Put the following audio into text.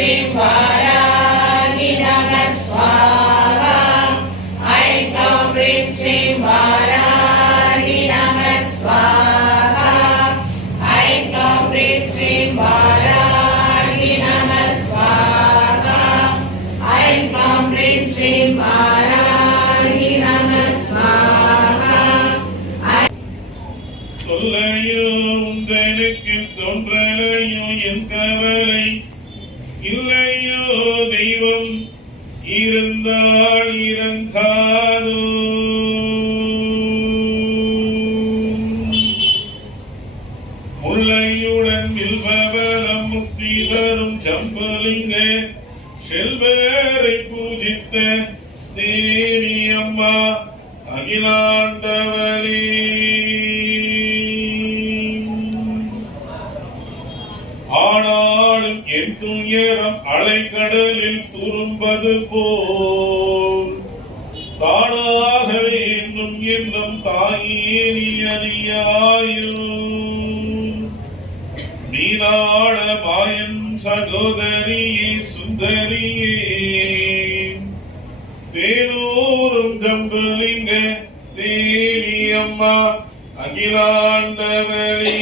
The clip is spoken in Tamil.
Shrim Varagi Namah Swaha. Aim Klam Rim Shrim Varagi Namah Swaha. Aim Klam Rim Shrim Varagi Namah Swaha. Aim Klam Rim Shrim Varagi Namah Swaha. சொல்லையோ உந்தனுக்கு தோன்றலையோ என் கவலை இல்லையோ தெய்வம் இருந்தால் இறங்காதோ முல்லையுடன் வில்பவலம் முக்தி தரும் சம்பலிங்க செல்வரை பூஜித்த தேவி அம்மா அகிலாண்டவரே ஆனாலும் என் துயரம் அலைக்கடலில் துரும்பது போல் தானாகவே என்னும் என்னும் தாயே நீ அணியாயும் நீனாட மாயன் சகோதரியே சுந்தரியே தேனூரும் ஜம்பலிங்க தேவி அம்மா அகிலாண்டவரே